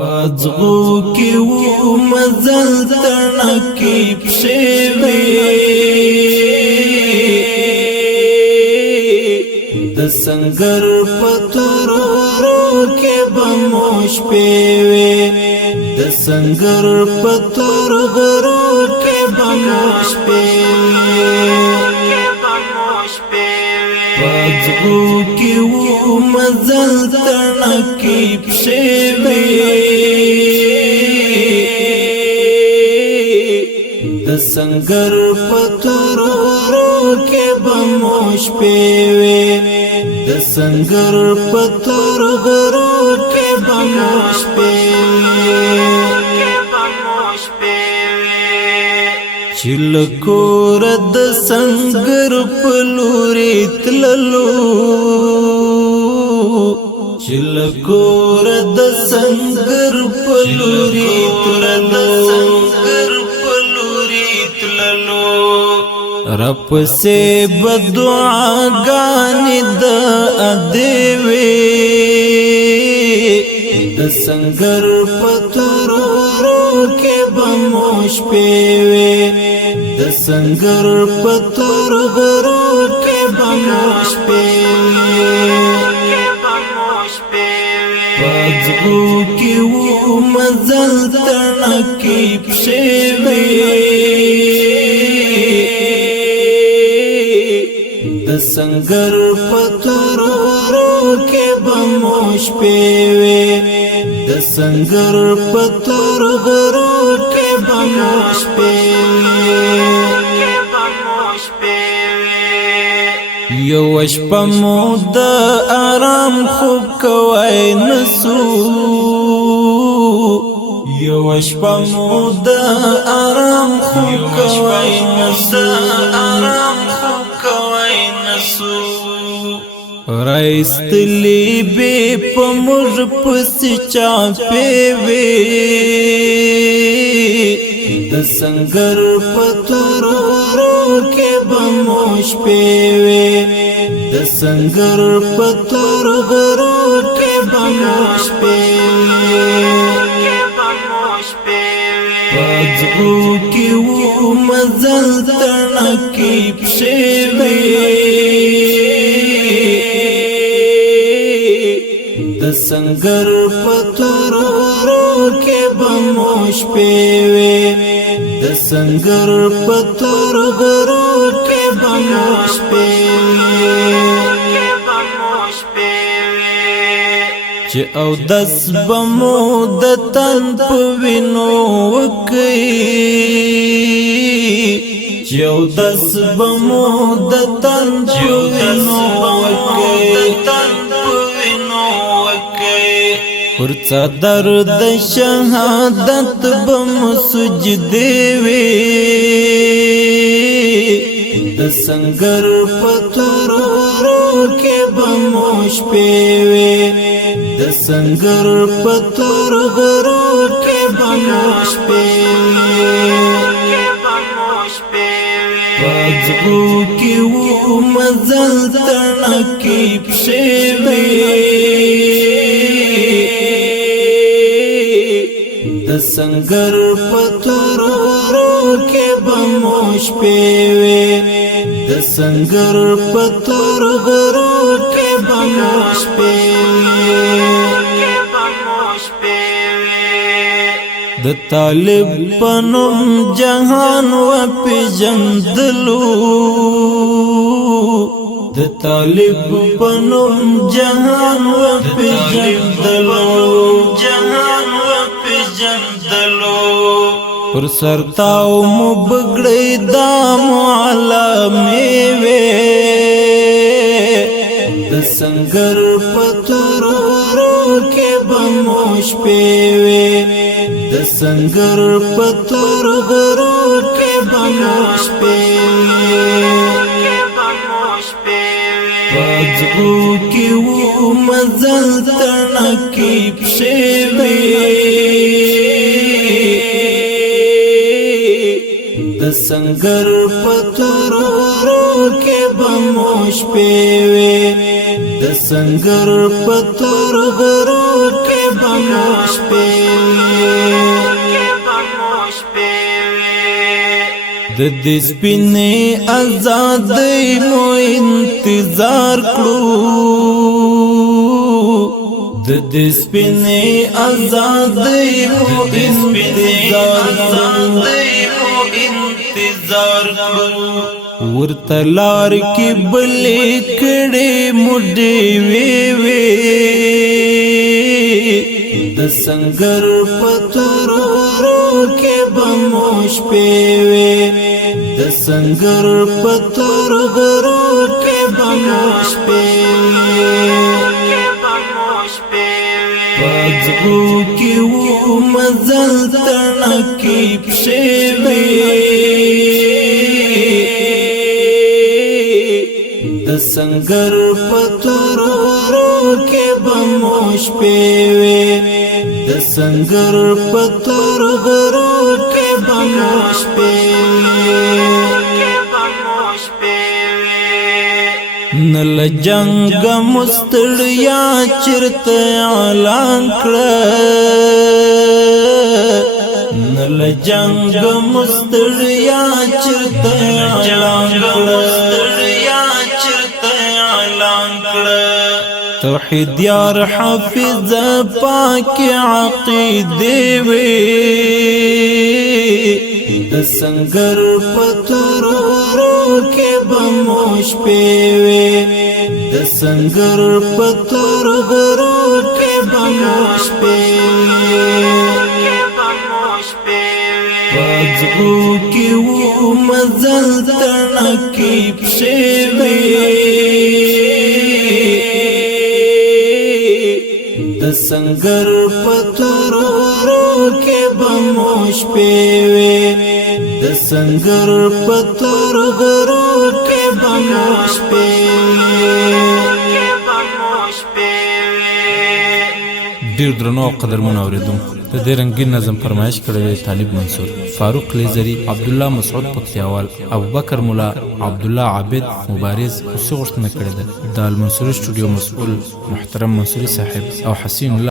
پزغو کی و مزل تنکی پشوی د سنگر پتورو کے بموش پیوی د سنگر پتورو کے بموش پیوی پزغو کی و مزل تنکی پشوی د سنگر پتورو کے بموش پیوی د سنگر پتورو کے بموش پیوی چلکور د سنگر پلوری تللو چلکور د سنگر پلوری تللو رب سے بدعا گانی دا ادیوی د سنگر پتورو کے بموش پیوی د سنگر پتورو کے بموش پیوی پزغو کی و مزل تنکی پشوی د سنگر پتورو کے بموش پیوی د سنگر پتورو کے بموش پیوی یو شپه مو د آرام خوب کوی نسو یو شپه مو د آرام خوب کوی نسو رایستلی بی پا مر پسی چاپی وی د سنگر پتورو کے بموش پیوی د سنگر پتورو کے بموش پیوی پزغو کی و مزل تنکی پشوی د سنگر پتورو کے بموش پیوی د سنگر پتورو کے بموش پیوی چه او دس بمو د تن پوینو وکی چه او دس بمو د تن پوینو وکی ورڅا درد شهادت بم سجدی وی د سنگر پتورو کے بموش پیوی د سنگر پتورو کے بموش پیوی پزغو کی و مزل تنکی پشوی د سنگر پتورو کے بموش پیوی د سنگر پتورو کے بموش پیوی د طالب پنم جهان و پیجندلو د طالب پنم جهان و پیجندلو پر سرتاو مو بگڑی دام عالمی وی د سنگر پتورو کے بموش پیوی د سنگر پتورو کے بموش پیوی پزغو کی و مزل تنکی پشوی د سنگر پتورو کے بموش پیوی د سنگر پتورو کے بموش پیوی د دې سپینې آزادۍ مو انتظار کړو د دې سپینې آزادۍ مو انتظار کړو ورته لار کې بلې کړې مډې وې د سنگر پتورو کې بموش پیوي د سنگر پتورو کې بموش پیوي پځو کې و مزل تڼکې پښېوي د سنگر پتورو کې بموش پیوي د سنگر پتورو کې بموش پیوي نل جنگ مستړیا چرته اعلان کړه نل جنگ مستړیا چرته اعلان کړه توحید یار حافظ پاک عقیده وی د سنگر پتورو کې بموش پیوي د سنگر پتورو کې بموش پیوي پځو کې و مزل تڼکې پښېوي د سنگر پتورو کې بموش پیوي د سنگر پتورو کې بموش پیوي ډیر درنو قدرمن اوریدونکو د دې رنگین نظم فرمایش کړی طالب منصور فاروق لیزری عبدالله مسعود پکتیاوال ابوبکر مولا عبدالله عابد مبارز اوسه غوښتنه کړې ده د المنصوري سټوډیو مسؤل محترم منصوري صاحب او حسین الله